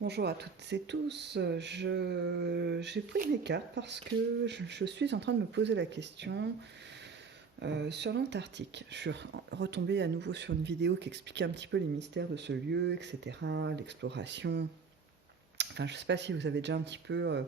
Bonjour à toutes et tous. J'ai pris mes cartes parce que je suis en train de me poser la question sur l'Antarctique. Je suis retombée à nouveau sur une vidéo qui expliquait un petit peu les mystères de ce lieu, etc., l'exploration. Enfin, je ne sais pas si vous avez déjà un petit peu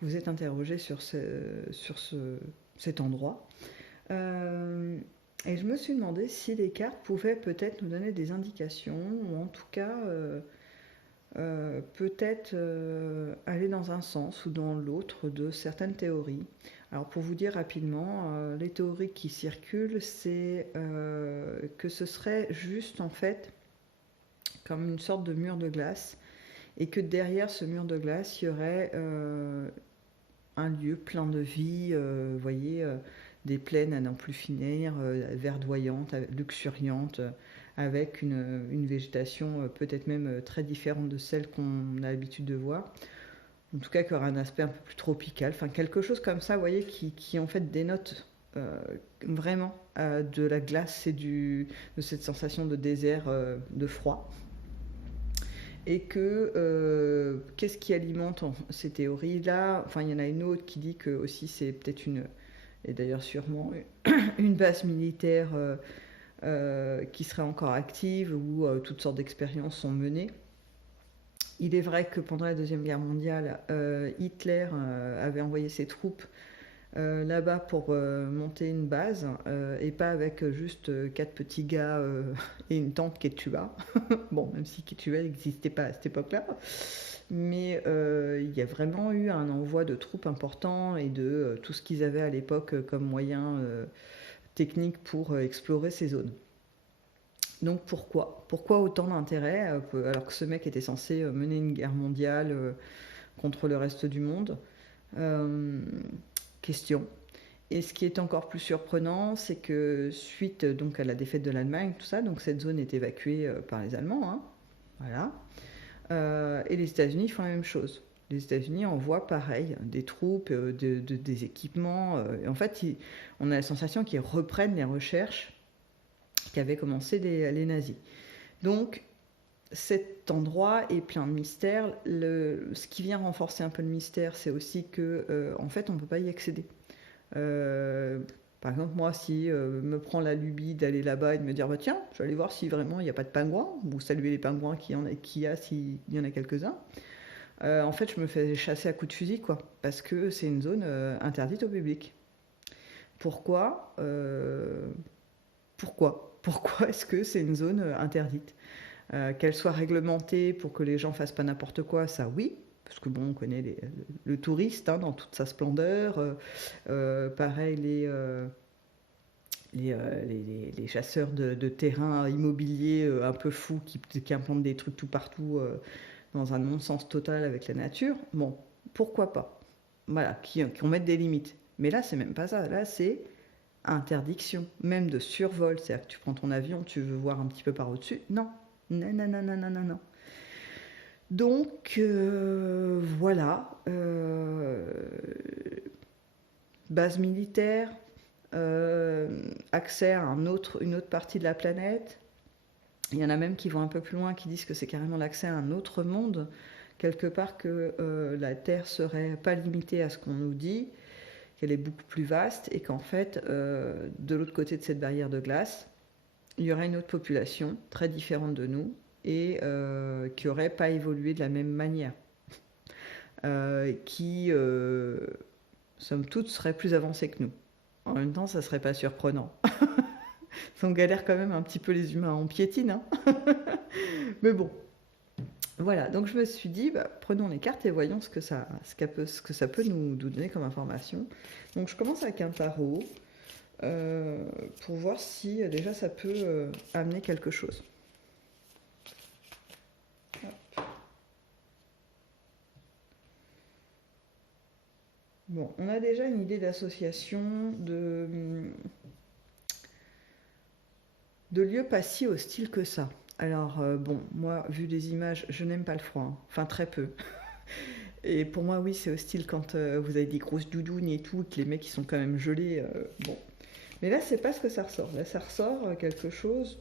vous êtes interrogé sur cet endroit. Euh, et je me suis demandé si les cartes pouvaient peut-être nous donner des indications, ou en tout cas peut-être aller dans un sens ou dans l'autre de certaines théories. Alors pour vous dire rapidement, les théories qui circulent, c'est que ce serait juste en fait comme une sorte de mur de glace et que derrière ce mur de glace, il y aurait un lieu plein de vie, vous voyez, des plaines à n'en plus finir, verdoyantes, luxuriantes, avec une végétation peut-être même très différente de celle qu'on a l'habitude de voir. En tout cas, qui aura un aspect un peu plus tropical, enfin quelque chose comme ça, vous voyez, qui en fait dénote vraiment de la glace et de cette sensation de désert, de froid. Et que qu'est-ce qui alimente ces théories-là? Enfin, il y en a une autre qui dit que aussi c'est peut-être et d'ailleurs sûrement une base militaire qui serait encore active où toutes sortes d'expériences sont menées. Il est vrai que pendant la Deuxième Guerre mondiale, Hitler avait envoyé ses troupes là-bas pour monter une base et pas avec juste quatre petits gars et une tente Quechua. Bon, même si Quechua n'existait pas à cette époque-là. Mais il y a vraiment eu un envoi de troupes important et de tout ce qu'ils avaient à l'époque comme moyen technique pour explorer ces zones. Donc pourquoi autant d'intérêt alors que ce mec était censé mener une guerre mondiale contre le reste du monde? Euh, Question. Et ce qui est encore plus surprenant, c'est que suite donc à la défaite de l'Allemagne, tout ça, donc cette zone est évacuée par les Allemands, hein, voilà. Et les États-Unis font la même chose. Les États-Unis envoient pareil des troupes, des équipements. Et en fait, on a la sensation qu'ils reprennent les recherches qu'avaient commencé les nazis. Donc, cet endroit est plein de mystères. Ce qui vient renforcer un peu le mystère, c'est aussi que, en fait, on ne peut pas y accéder. Euh, Par exemple, moi, si me prend la lubie d'aller là-bas et de me dire, bah tiens, je vais aller voir si vraiment il n'y a pas de pingouins, ou saluer les pingouins qu'il y a s'il y en a quelques-uns. En fait, je me fais chasser à coups de fusil, quoi, parce que c'est une zone interdite au public. Pourquoi Pourquoi est-ce que c'est une zone interdite? Qu'elle soit réglementée pour que les gens fassent pas n'importe quoi, ça oui, parce que bon, on connaît le touriste hein, dans toute sa splendeur. Pareil, les chasseurs de terrain immobilier un peu fous qui implantent des trucs tout partout dans un non-sens total avec la nature. Bon, pourquoi pas? Voilà, qui en mettent des limites. Mais là, c'est même pas ça. Là, c'est interdiction, même de survol. C'est-à-dire que tu prends ton avion, tu veux voir un petit peu par au-dessus. Non, non, non, non, non, non, non, non. Donc, voilà. Base militaire, accès à une autre partie de la planète. Il y en a même qui vont un peu plus loin, qui disent que c'est carrément l'accès à un autre monde, quelque part que la Terre serait pas limitée à ce qu'on nous dit, qu'elle est beaucoup plus vaste et qu'en fait, de l'autre côté de cette barrière de glace, il y aurait une autre population très différente de nous et qui n'aurait pas évolué de la même manière, qui, somme toute, serait plus avancée que nous. En même temps, ça serait pas surprenant. On galère quand même un petit peu les humains, on piétine, hein. Mais bon, voilà. Donc je me suis dit, bah, prenons les cartes et voyons ce que ça peut nous donner comme information. Donc je commence avec un tarot pour voir si déjà ça peut amener quelque chose. Bon, on a déjà une idée d'association de lieux pas si hostiles que ça. Alors, bon, moi, vu des images, je n'aime pas le froid, hein. Enfin, très peu. Et pour moi, oui, c'est hostile quand vous avez des grosses doudounes et tout, que les mecs ils sont quand même gelés. Bon. Mais là, c'est pas ce que ça ressort. Là, ça ressort quelque chose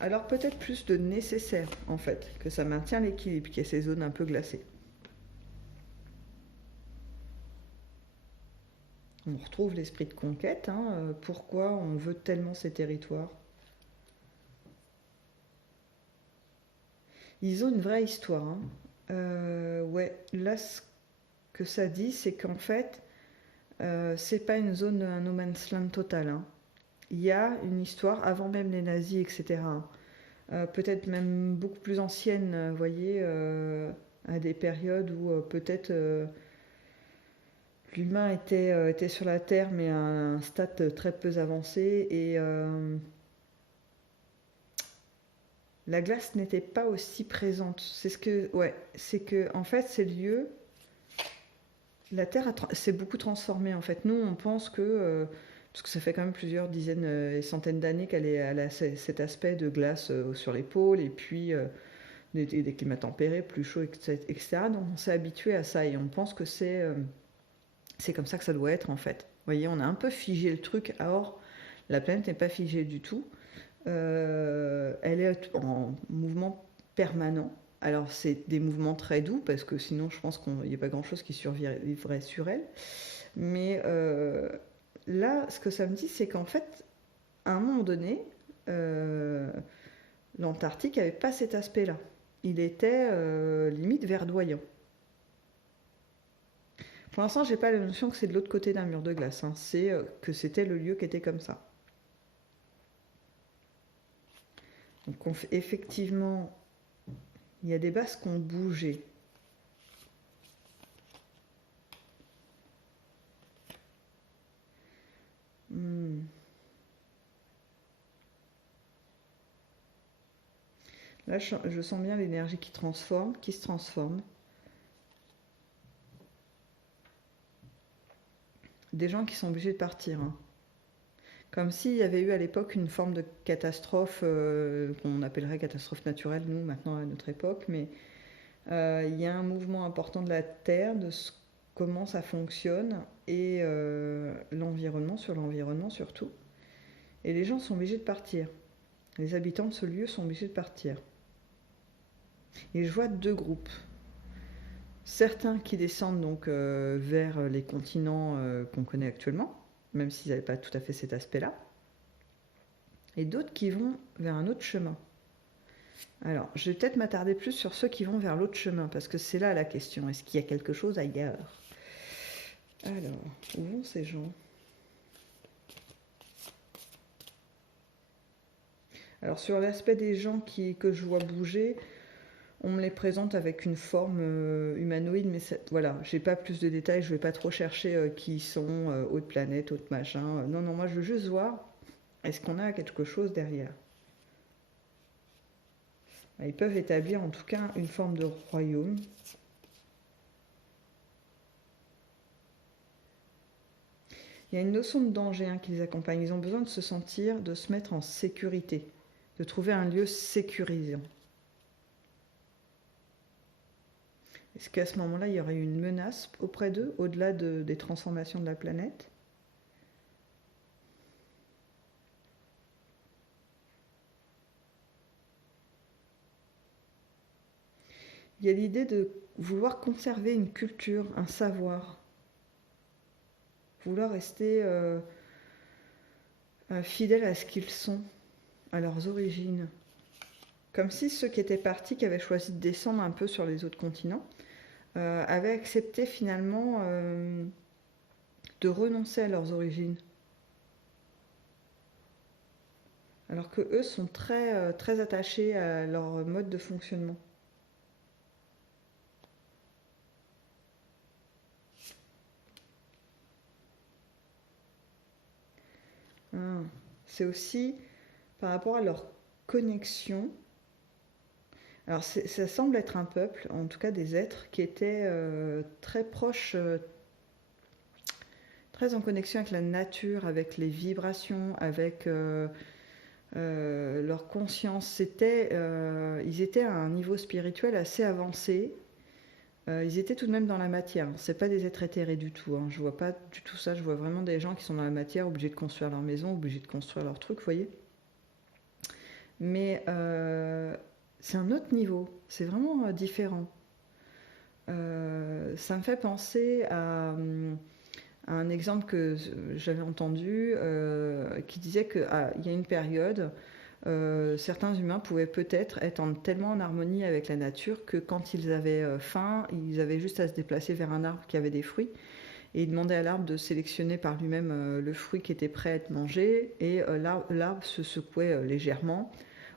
Alors peut-être plus de nécessaire en fait, que ça maintient l'équilibre, qu'il y a ces zones un peu glacées. On retrouve l'esprit de conquête, hein, pourquoi on veut tellement ces territoires. Ils ont une vraie histoire, hein. Ouais, là ce que ça dit, c'est qu'en fait, c'est pas une zone, un no man's land total, hein. Il y a une histoire avant même les nazis, etc. Peut-être même beaucoup plus ancienne, vous voyez, à des périodes où peut-être l'humain était sur la Terre, mais à un stade très peu avancé, et la glace n'était pas aussi présente. C'est ce que, ouais, c'est que, en fait, ces lieux, la Terre s'est beaucoup transformée. En fait, nous, on pense que, parce que ça fait quand même plusieurs dizaines et centaines d'années elle a cet aspect de glace sur les pôles, et puis des climats tempérés, plus chauds, etc. Donc, on s'est habitué à ça, et on pense que c'est comme ça que ça doit être, en fait. Vous voyez, on a un peu figé le truc. Or, la planète n'est pas figée du tout. Elle est en mouvement permanent. Alors c'est des mouvements très doux parce que sinon je pense qu'il n'y a pas grand-chose qui survivrait sur elle. Mais là, ce que ça me dit, c'est qu'en fait, à un moment donné, euh, l'Antarctique n'avait pas cet aspect-là. Il était limite verdoyant. Pour l'instant, j'ai pas la notion que c'est de l'autre côté d'un mur de glace, hein. C'est que c'était le lieu qui était comme ça. Donc effectivement, il y a des bases qui ont bougé. Hmm. Là, je sens bien l'énergie qui transforme, qui se transforme. Des gens qui sont obligés de partir, hein. Comme s'il y avait eu à l'époque une forme de catastrophe, qu'on appellerait catastrophe naturelle, nous, maintenant, à notre époque. Mais il y a un mouvement important de la Terre, comment ça fonctionne, et l'environnement, sur l'environnement surtout. Et les gens sont obligés de partir. Les habitants de ce lieu sont obligés de partir. Et je vois deux groupes. Certains qui descendent donc vers les continents qu'on connaît actuellement, même s'ils n'avaient pas tout à fait cet aspect-là, et d'autres qui vont vers un autre chemin. Alors, je vais peut-être m'attarder plus sur ceux qui vont vers l'autre chemin, parce que c'est là la question. Est-ce qu'il y a quelque chose ailleurs? Alors, où vont ces gens? Alors, sur l'aspect des gens que je vois bouger, on me les présente avec une forme humanoïde, mais voilà, j'ai pas plus de détails, je vais pas trop chercher qui ils sont, autre planète, autre machin. Non, non, moi je veux juste voir, est-ce qu'on a quelque chose derrière? Ils peuvent établir en tout cas une forme de royaume. Il y a une notion de danger, hein, qui les accompagne. Ils ont besoin de se sentir, de se mettre en sécurité, de trouver un lieu sécurisant. Est-ce qu'à ce moment-là, il y aurait une menace auprès d'eux, au-delà des transformations de la planète? Il y a l'idée de vouloir conserver une culture, un savoir, vouloir rester fidèles à ce qu'ils sont, à leurs origines. Comme si ceux qui étaient partis, qui avaient choisi de descendre un peu sur les autres continents, avaient accepté finalement de renoncer à leurs origines. Alors que eux sont très attachés à leur mode de fonctionnement. Ah. C'est aussi par rapport à leur connexion. Alors ça semble être un peuple, en tout cas des êtres, qui étaient très proches, très en connexion avec la nature, avec les vibrations, avec leur conscience. Ils étaient à un niveau spirituel assez avancé. Ils étaient tout de même dans la matière. C'est pas des êtres éthérés du tout, hein. Je vois pas du tout ça. Je vois vraiment des gens qui sont dans la matière, obligés de construire leur maison, obligés de construire leur truc, vous voyez. mais c'est un autre niveau, c'est vraiment différent. Ça me fait penser à un exemple que j'avais entendu qui disait qu'il y a une période, certains humains pouvaient peut-être être tellement en harmonie avec la nature que quand ils avaient faim, ils avaient juste à se déplacer vers un arbre qui avait des fruits et ils demandaient à l'arbre de sélectionner par lui-même le fruit qui était prêt à être mangé et l'arbre se secouait légèrement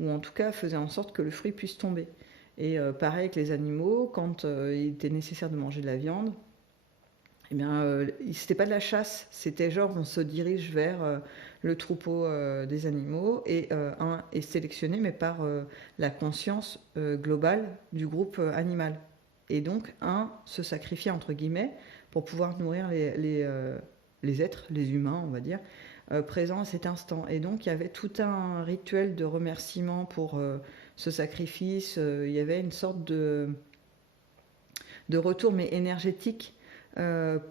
ou en tout cas faisait en sorte que le fruit puisse tomber. Et pareil avec les animaux, quand il était nécessaire de manger de la viande, eh bien, c'était pas de la chasse, c'était genre on se dirige vers le troupeau des animaux et un est sélectionné, mais par la conscience globale du groupe animal. Et donc, un se sacrifie, entre guillemets, pour pouvoir nourrir les êtres, les humains, on va dire, présents à cet instant. Et donc, il y avait tout un rituel de remerciement pour ce sacrifice. Il y avait une sorte de retour, mais énergétique,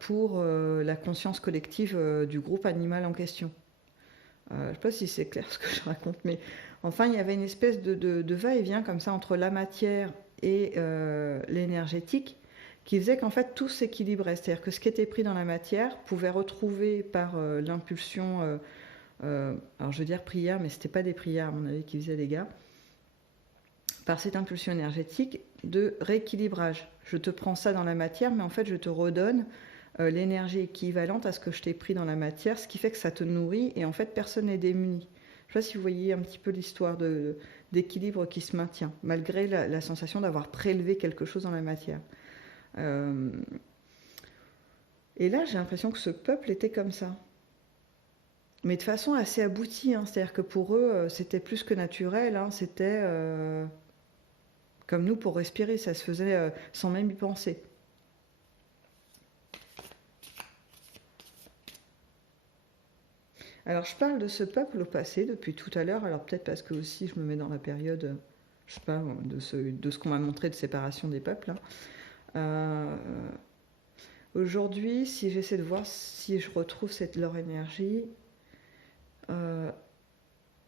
pour la conscience collective du groupe animal en question. Je ne sais pas si c'est clair ce que je raconte, mais enfin, il y avait une espèce de va-et-vient comme ça entre la matière et l'énergétique qui faisait qu'en fait tout s'équilibrait. C'est-à-dire que ce qui était pris dans la matière pouvait retrouver par l'impulsion, alors je veux dire prière, mais ce n'était pas des prières à mon avis qui faisaient les gars, par cette impulsion énergétique de rééquilibrage. Je te prends ça dans la matière, mais en fait je te redonne l'énergie équivalente à ce que je t'ai pris dans la matière, ce qui fait que ça te nourrit et en fait personne n'est démuni. Je ne sais pas si vous voyez un petit peu l'histoire d'équilibre qui se maintient, malgré la sensation d'avoir prélevé quelque chose dans la matière. Et là, j'ai l'impression que ce peuple était comme ça. Mais de façon assez aboutie, hein. C'est-à-dire que pour eux, c'était plus que naturel, hein. C'était comme nous pour respirer, ça se faisait sans même y penser. Alors je parle de ce peuple au passé depuis tout à l'heure, alors peut-être parce que aussi je me mets dans la période, je sais pas, de ce qu'on m'a montré de séparation des peuples, hein. Aujourd'hui, si j'essaie de voir si je retrouve leur énergie,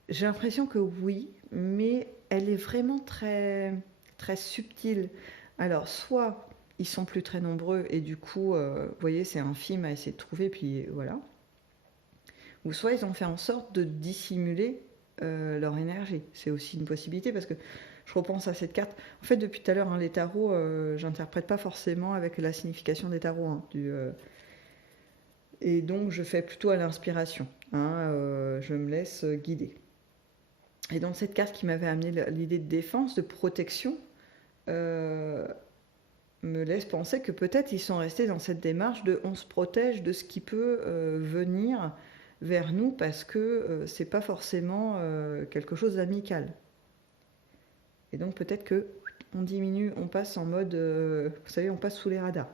j'ai l'impression que oui, mais elle est vraiment très, très subtile. Alors, soit ils sont plus très nombreux et du coup, vous voyez, c'est infime à essayer de trouver, puis voilà. Ou soit ils ont fait en sorte de dissimuler leur énergie. C'est aussi une possibilité parce que je repense à cette carte. En fait, depuis tout à l'heure, hein, les tarots, j'interprète pas forcément avec la signification des tarots. Hein, et donc, je fais plutôt à l'inspiration. Hein, je me laisse guider. Et donc, cette carte qui m'avait amené l'idée de défense, de protection, me laisse penser que peut-être ils sont restés dans cette démarche de on se protège de ce qui peut venir vers nous parce que c'est pas forcément quelque chose d'amical. Et donc peut-être que on diminue, on passe en mode, vous savez, on passe sous les radars.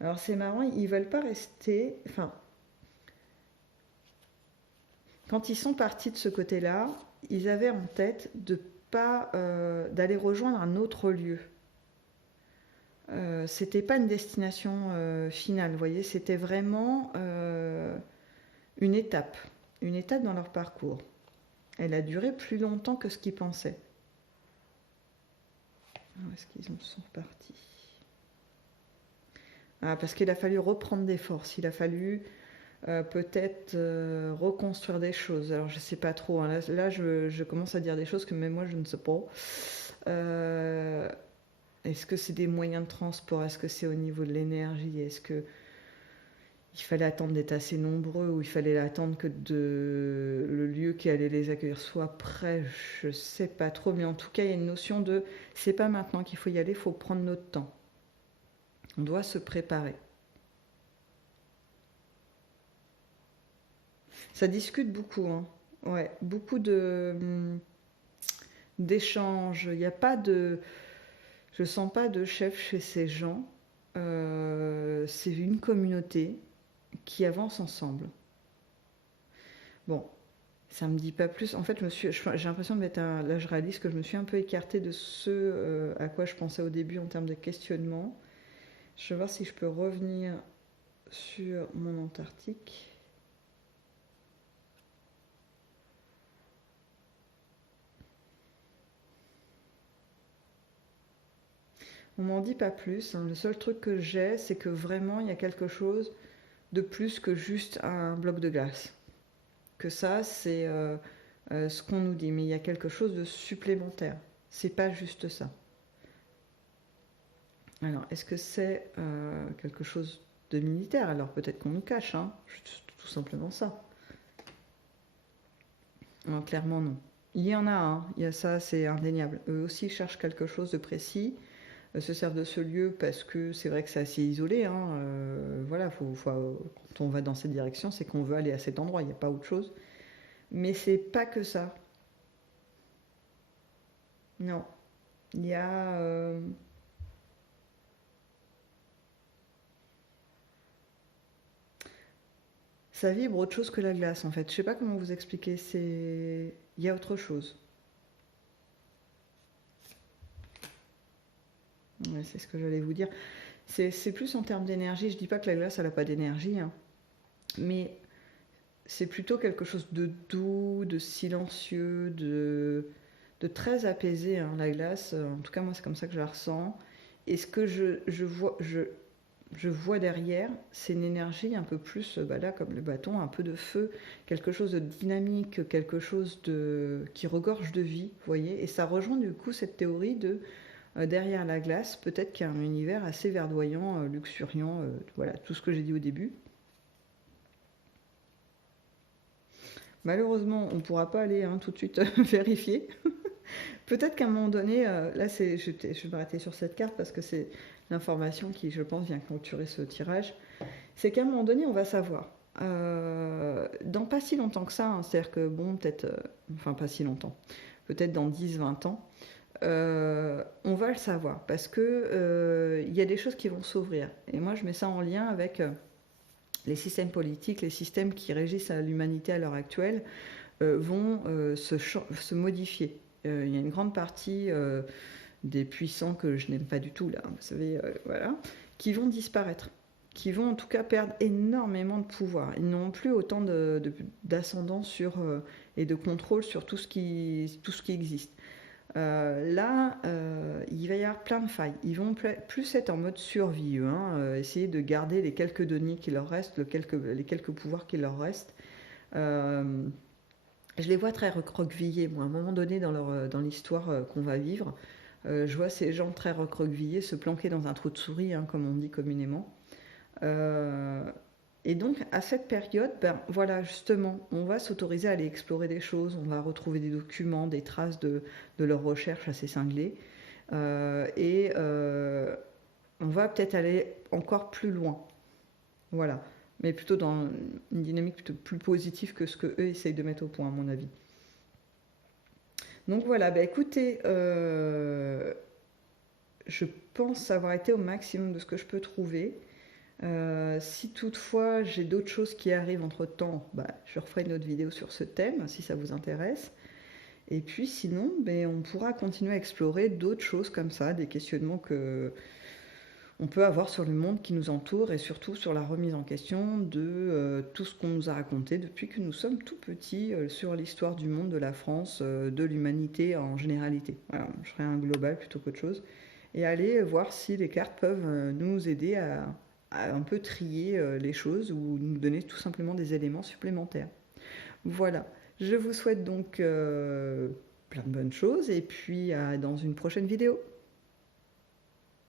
Alors, c'est marrant, ils veulent pas rester. Enfin, quand ils sont partis de ce côté-là, ils avaient en tête de pas d'aller rejoindre un autre lieu. C'était pas une destination finale, vous voyez, c'était vraiment une étape dans leur parcours. Elle a duré plus longtemps que ce qu'ils pensaient. Où est-ce qu'ils en sont partis? Parce qu'il a fallu reprendre des forces, il a fallu peut-être reconstruire des choses. Alors je sais pas trop, hein. Là je commence à dire des choses que même moi je ne sais pas. Est-ce que c'est des moyens de transport? Est-ce que c'est au niveau de l'énergie? Est-ce que il fallait attendre d'être assez nombreux ou il fallait attendre que le lieu qui allait les accueillir soit prêt? Je sais pas trop, mais en tout cas il y a une notion de c'est pas maintenant qu'il faut y aller, il faut prendre notre temps. On doit se préparer. Ça discute beaucoup, hein. Ouais, beaucoup d'échanges. Il n'y a pas de, je sens pas de chef chez ces gens. C'est une communauté qui avance ensemble. Bon, ça me dit pas plus. En fait, j'ai l'impression de mettre là, je réalise que je me suis un peu écartée de ce à quoi je pensais au début en termes de questionnement. Je vais voir si je peux revenir sur mon Antarctique. On m'en dit pas plus, hein. Le seul truc que j'ai, c'est que vraiment il y a quelque chose de plus que juste un bloc de glace. Que ça, c'est ce qu'on nous dit, mais il y a quelque chose de supplémentaire. C'est pas juste ça. Alors, est-ce que c'est quelque chose de militaire? Alors peut-être qu'on nous cache, hein. Tout simplement ça. Non, clairement non. Il y en a un, il y a ça, c'est indéniable. Eux aussi cherchent quelque chose de précis, se servent de ce lieu parce que c'est vrai que c'est assez isolé, hein. Voilà, quand on va dans cette direction, c'est qu'on veut aller à cet endroit, il n'y a pas autre chose. Mais c'est pas que ça. Non. Il y a. Ça vibre autre chose que la glace en fait. Je sais pas comment vous expliquer. C'est. Il y a autre chose. Ouais, c'est ce que j'allais vous dire. C'est plus en termes d'énergie. Je dis pas que la glace, elle n'a pas d'énergie, hein. Mais c'est plutôt quelque chose de doux, de silencieux, de très apaisé, hein, la glace. En tout cas, moi, c'est comme ça que je la ressens. Et ce que je vois derrière, c'est une énergie un peu plus, bah là, comme le bâton, un peu de feu, quelque chose de dynamique, quelque chose qui regorge de vie, vous voyez. Et ça rejoint du coup cette théorie de derrière la glace, peut-être qu'il y a un univers assez verdoyant, luxuriant, voilà, tout ce que j'ai dit au début. Malheureusement, on ne pourra pas aller, hein, tout de suite vérifier. Peut-être qu'à un moment donné, là, je vais m'arrêter sur cette carte parce que c'est l'information qui, je pense, vient clôturer ce tirage. C'est qu'à un moment donné, on va savoir. Dans pas si longtemps que ça, hein, c'est-à-dire que, bon, peut-être, enfin, pas si longtemps, peut-être dans 10-20 ans, on va le savoir parce que il y a des choses qui vont s'ouvrir. Et moi, je mets ça en lien avec les systèmes politiques, les systèmes qui régissent l'humanité à l'heure actuelle vont se modifier. Il y a une grande partie des puissants que je n'aime pas du tout, là, vous savez, voilà, qui vont disparaître, qui vont en tout cas perdre énormément de pouvoir. Ils n'ont plus autant d'ascendant sur, et de contrôle sur tout ce qui existe. Là, il va y avoir plein de failles. Ils vont plus être en mode survie, hein, essayer de garder les quelques deniers qui leur restent, les quelques pouvoirs qui leur restent. Je les vois très recroquevillés, moi, à un moment donné dans l'histoire qu'on va vivre. Je vois ces gens très recroquevillés se planquer dans un trou de souris, hein, comme on dit communément. Et donc, à cette période, ben, voilà, justement, on va s'autoriser à aller explorer des choses, on va retrouver des documents, des traces de leurs recherches assez cinglées. Et on va peut-être aller encore plus loin. Voilà. Mais plutôt dans une dynamique plutôt plus positive que ce qu'eux essayent de mettre au point, à mon avis. Donc voilà, bah écoutez, je pense avoir été au maximum de ce que je peux trouver. Si toutefois j'ai d'autres choses qui arrivent entre-temps, bah, je referai une autre vidéo sur ce thème, si ça vous intéresse. Et puis sinon, ben, on pourra continuer à explorer d'autres choses comme ça, des questionnements que on peut avoir sur le monde qui nous entoure et surtout sur la remise en question de tout ce qu'on nous a raconté depuis que nous sommes tout petits sur l'histoire du monde, de la France, de l'humanité en généralité. Voilà, je ferai un global plutôt qu'autre chose. Et aller voir si les cartes peuvent nous aider à un peu trier les choses ou nous donner tout simplement des éléments supplémentaires. Voilà, je vous souhaite donc plein de bonnes choses et puis dans une prochaine vidéo.